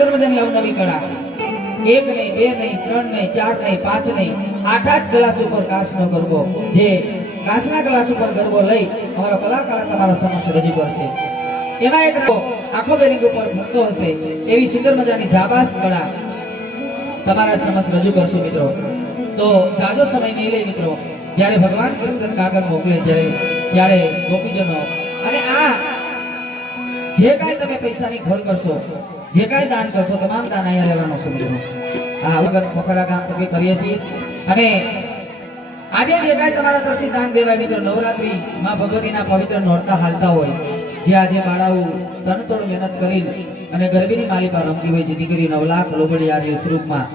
સુંદર મજાની અવનવી કળા, એક નહીં, બે નહીં, ત્રણ નહીં, ચાર નહીં, પાંચ નહીં, આઠ ગ્લાસ ઉપર કાચનો ગરબો, જે કાચના ગ્લાસ ઉપર ગરબો લઈ અમારો કલાકાર તમારા સમક્ષ રજૂ કરશે. એમાં એક આખો બેરિંગ ઉપર મૂકતો હશે એવી સુંદર મજાની જાબાસ કળા તમારા સમક્ષ રજૂ કરશું મિત્રો. તો જાજો સમય નહીં લઈ મિત્રો, જ્યારે ભગવાન કીર્તન કાગળ મોકલે ત્યારે ગોપીજનો અને આ જે કાંઈ તમે પૈસાની ખોર કરશો, જે કાંઈ દાન કરશો, તમામ દાન અહીંયા લેવાનો છે મિત્રો. આ વગર પોખરા કામ તો કરીએ છીએ. અને આજે જે કાંઈ તમારા તરફથી દાન દેવાય મિત્રો, નવરાત્રી માં ભગવતીના પવિત્ર નોરતા હાલતા હોય, જે આજે બાળાઓ તનતોડ મહેનત કરી અને ગરબીની માલિકા રમતી હોય છે, દીકરી 9 લાખ લોબડી આ સ્વરૂપમાં.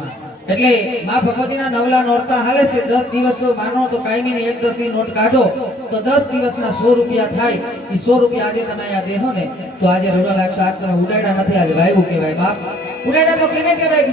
એટલે માં ભગવતીના 9 લાખ નોરતા હાલે છે. 10 દિવસ તો માનો તો કાયમી ની 1 10 ની નોટ કાઢો તો 10 દિવસના 100 રૂપિયા થાય. એ 100 રૂપિયા આજે તમે અહીંયા દેહો ને તો આજે રૂરલ 108 તમે ઉડાડ્યા નથી, આજે વાયવું કહેવાય. બાપ ઉડાડ્યા તો કેને કહેવાય?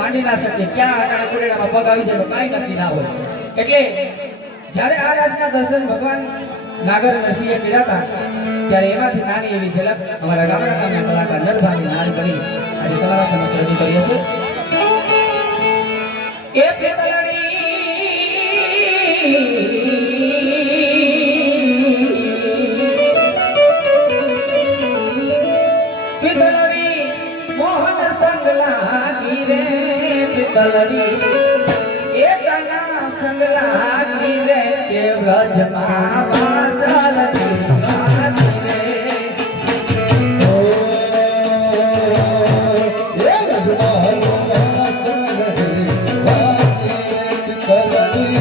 માંડી ના શકીએ ક્યાં આટાણા કુરેડામાં પગ આવી જાય તો કાંઈ નક્કી ના હોય એટલે જ્યારે આ રાતના દર્શન ભગવાન નાગર નરસિંહે કર્યા હતા ત્યારે એમાંથી નાની એવી ઝલક અમારા ગામના કલાકાર નરભાની નાની કરી આજે તમારા સમક્ષ રજૂ કરીએ છીએ એ પ્રેતલડી પિતલડી મોહન સંગલા ગીરે પિતલડી એકના સંગલા ગીરે કે વ્રજમાં વાસલતી ગીરે ઓ એ વ્રજમાં વાસલતી પિતલડી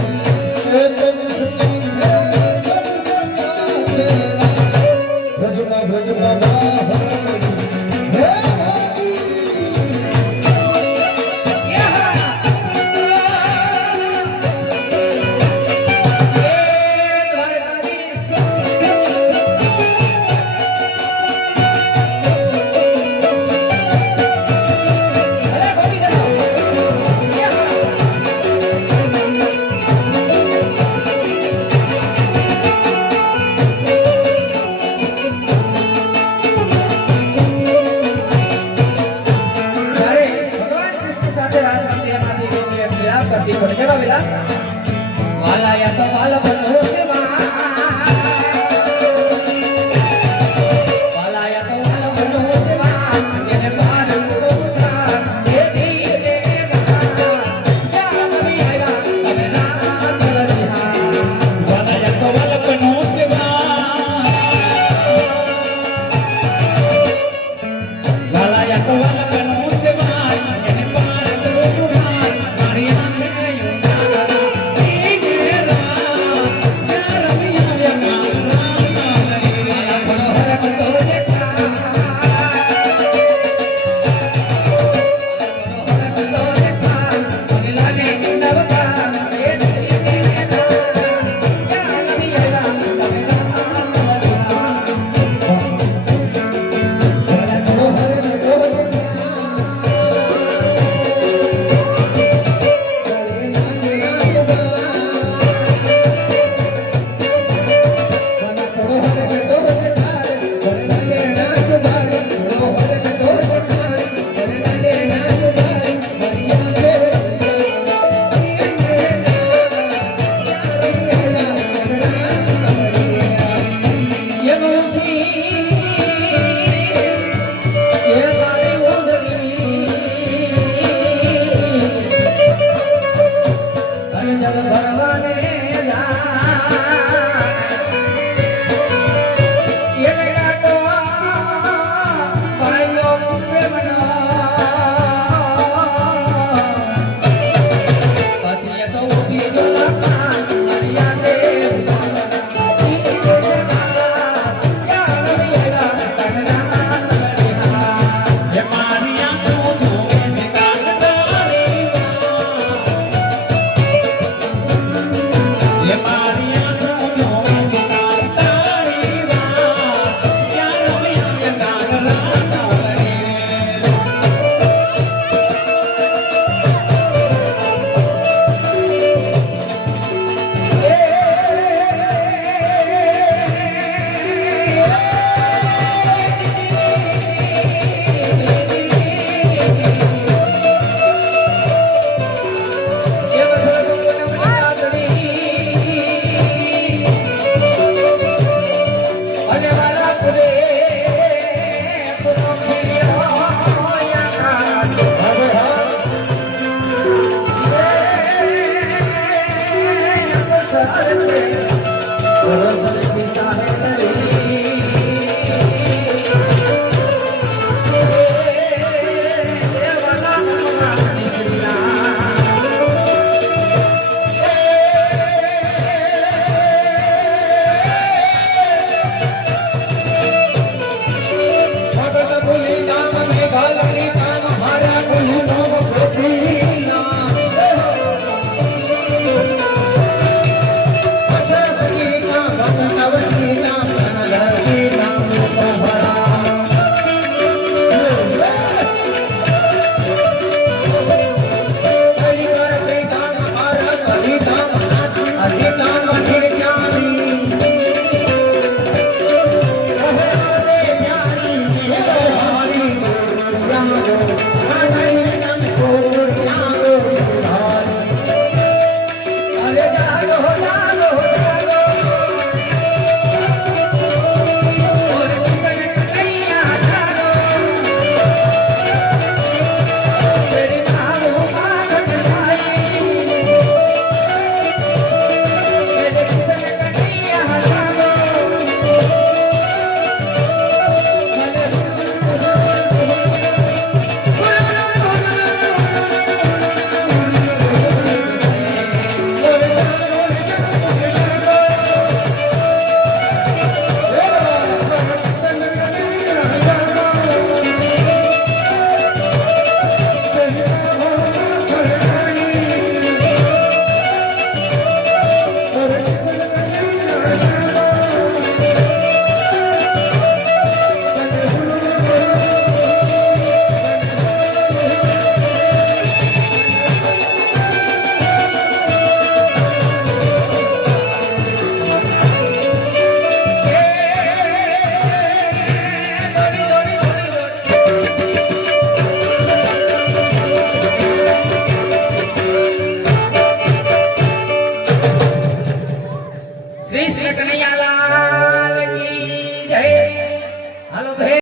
કનૈયા